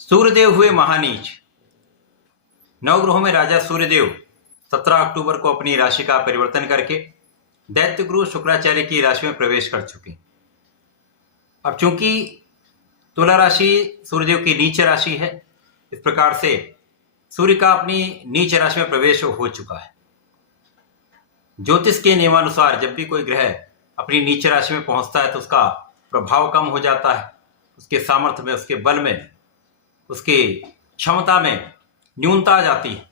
सूर्यदेव हुए महानीच। नवग्रहों में राजा सूर्यदेव 17 अक्टूबर को अपनी राशि का परिवर्तन करके दैत्य गुरु शुक्राचार्य की राशि में प्रवेश कर चुके। अब चूंकि तुला राशि सूर्यदेव की नीच राशि है, इस प्रकार से सूर्य का अपनी नीच राशि में प्रवेश हो चुका है। ज्योतिष के नियमानुसार जब भी कोई ग्रह अपनी नीच राशि में पहुंचता है तो उसका प्रभाव कम हो जाता है, उसके सामर्थ्य में, उसके बल में, उसकी क्षमता में न्यूनता आ जाती है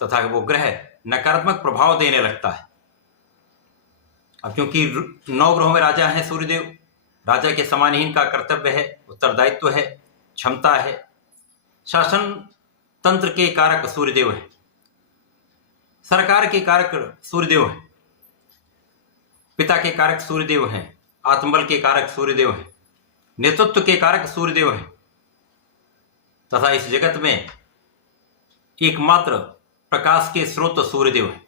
तथा वो ग्रह नकारात्मक प्रभाव देने लगता है। अब क्योंकि 9 ग्रहों में राजा है सूर्यदेव, राजा के समानहीन का कर्तव्य है, उत्तरदायित्व है, क्षमता है। शासन तंत्र के कारक सूर्यदेव है, सरकार के कारक सूर्यदेव है, पिता के कारक सूर्यदेव हैं, आत्मबल के कारक सूर्यदेव हैं, नेतृत्व के कारक सूर्यदेव हैं तथा इस जगत में एकमात्र प्रकाश के स्रोत सूर्यदेव है।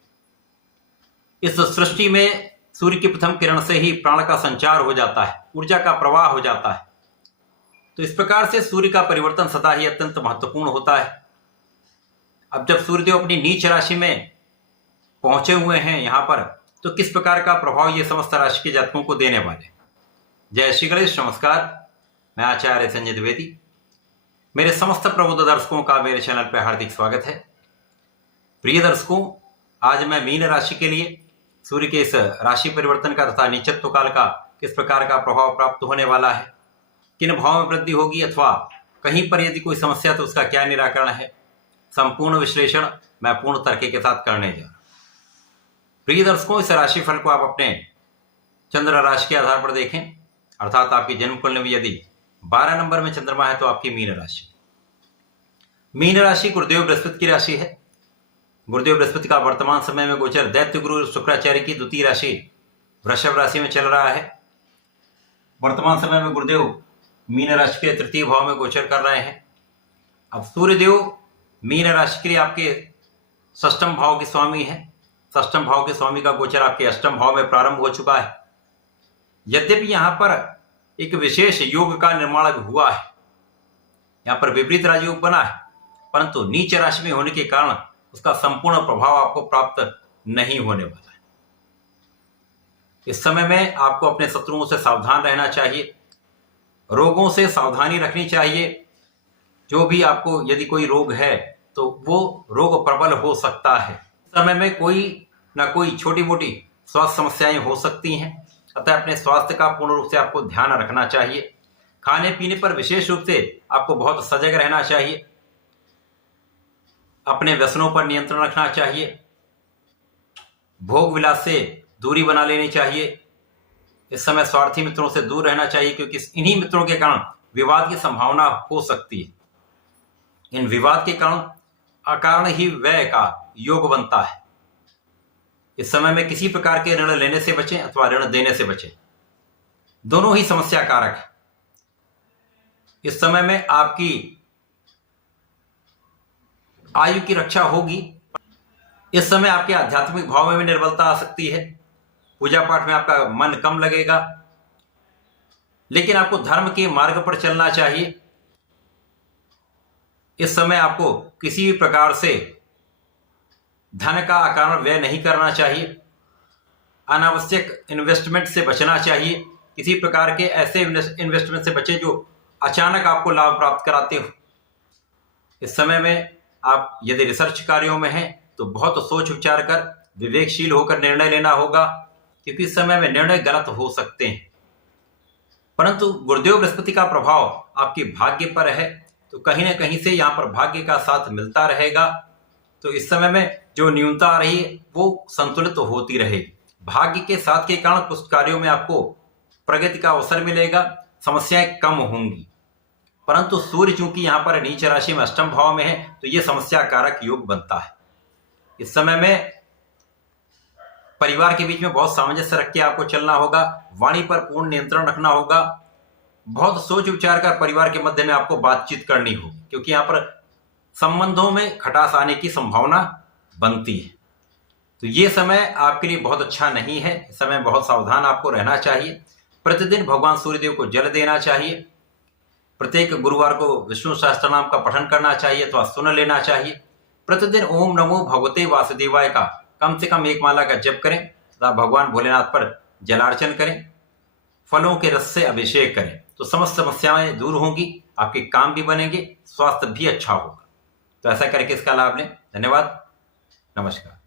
इस सृष्टि में सूर्य की प्रथम किरण से ही प्राण का संचार हो जाता है, ऊर्जा का प्रवाह हो जाता है। तो इस प्रकार से सूर्य का परिवर्तन सदा ही अत्यंत महत्वपूर्ण होता है। अब जब सूर्यदेव अपनी नीच राशि में पहुंचे हुए हैं यहां पर, तो किस प्रकार का प्रभाव ये समस्त राशि के जातकों को देने वाले। जय श्री गणेश, नमस्कार। मैं आचार्य संजय द्विवेदी। मेरे समस्त प्रबुद्ध दर्शकों का मेरे चैनल पर हार्दिक स्वागत है। प्रिय दर्शकों, आज मैं मीन राशि के लिए सूर्य के इस राशि परिवर्तन का तथा नीचत्व काल का किस प्रकार का प्रभाव प्राप्त होने वाला है, किन भाव में वृद्धि होगी अथवा कहीं पर यदि कोई समस्या तो उसका क्या निराकरण है, संपूर्ण विश्लेषण मैं पूर्ण तर्क के साथ करने जा रहा हूं। प्रिय दर्शकों, इस राशिफल को आप अपने चंद्र राशि के आधार पर देखें, अर्थात आपकी जन्म कुंडली में यदि 12 नंबर में चंद्रमा है तो आपकी मीन राशि। मीन राशि गुरुदेव बृहस्पति की राशि है। गुरुदेव बृहस्पति का वर्तमान समय में गोचर दैत्य गुरु शुक्राचार्य की द्वितीय राशि वृषभ राशि में चल रहा है। वर्तमान समय में गुरुदेव मीन राशि के तृतीय भाव में गोचर कर रहे हैं। अब सूर्यदेव मीन राशि के लिए आपके षष्ठम भाव के स्वामी है। षष्ठम भाव के स्वामी का गोचर आपके अष्टम भाव में प्रारंभ हो चुका है। यद्यपि यहां पर एक विशेष योग का निर्माण हुआ है, यहां पर विपरीत राजयोग बना है, परंतु नीच राशि में होने के कारण उसका संपूर्ण प्रभाव आपको प्राप्त नहीं होने वाला है। इस समय में आपको अपने शत्रुओं से सावधान रहना चाहिए, रोगों से सावधानी रखनी चाहिए। जो भी आपको यदि कोई रोग है तो वो रोग प्रबल हो सकता है। इस समय में कोई ना कोई छोटी मोटी स्वास्थ्य समस्याएं हो सकती हैं, अतः अपने स्वास्थ्य का पूर्ण रूप से आपको ध्यान रखना चाहिए। खाने पीने पर विशेष रूप से आपको बहुत सजग रहना चाहिए। अपने व्यसनों पर नियंत्रण रखना चाहिए। भोग विलास से दूरी बना लेनी चाहिए। इस समय स्वार्थी मित्रों से दूर रहना चाहिए, क्योंकि इन्हीं मित्रों के कारण विवाद की संभावना हो सकती है। इन विवाद के कारण अकारण ही व्यय का योग बनता है। इस समय में किसी प्रकार के ऋण लेने से बचें अथवा ऋण देने से बचें, दोनों ही समस्या कारक है। इस समय में आपकी आयु की रक्षा होगी। इस समय आपके आध्यात्मिक भाव में भी निर्बलता आ सकती है। पूजा पाठ में आपका मन कम लगेगा, लेकिन आपको धर्म के मार्ग पर चलना चाहिए। इस समय आपको किसी भी प्रकार से धन का अकारण व्यय नहीं करना चाहिए। अनावश्यक इन्वेस्टमेंट से बचना चाहिए। किसी प्रकार के ऐसे इन्वेस्टमेंट से बचें जो अचानक आपको लाभ प्राप्त कराते हो। इस समय में आप यदि रिसर्च कार्यों में हैं तो बहुत सोच विचार कर विवेकशील होकर निर्णय लेना होगा, क्योंकि इस समय में निर्णय गलत हो सकते हैं। परंतु गुरुदेव बृहस्पति का प्रभाव आपके भाग्य पर है, तो कहीं ना कहीं से यहाँ पर भाग्य का साथ मिलता रहेगा। तो इस समय में जो न्यूनता आ रही है वो संतुलित होती रहेगी। भाग्य के साथ के कारण कुछ कार्यों में आपको प्रगति का अवसर मिलेगा, समस्याएं कम होंगी। परंतु सूर्य चूंकि यहाँ पर नीच राशि में अष्टम भाव में है तो ये समस्या कारक योग बनता है। इस समय में परिवार के बीच में बहुत सामंजस्य रख के आपको चलना होगा। वाणी पर पूर्ण नियंत्रण रखना होगा। बहुत सोच विचार कर परिवार के मध्य में आपको बातचीत करनी होगी, क्योंकि यहाँ पर संबंधों में खटास आने की संभावना बनती है। तो ये समय आपके लिए बहुत अच्छा नहीं है। इस समय बहुत सावधान आपको रहना चाहिए। प्रतिदिन भगवान सूर्यदेव को जल देना चाहिए। प्रत्येक गुरुवार को विष्णु सहस्त्रनाम का पठन करना चाहिए अथवा सुन लेना चाहिए। प्रतिदिन ओम नमो भगवते वासुदेवाय का कम से कम 1 माला का जप करें तथा भगवान भोलेनाथ पर जलार्चन करें, फलों के रस से अभिषेक करें, तो समस्त समस्याएं दूर होंगी, आपके काम भी बनेंगे, स्वास्थ्य भी अच्छा होगा। तो ऐसा करके इसका लाभ लें। धन्यवाद, नमस्कार।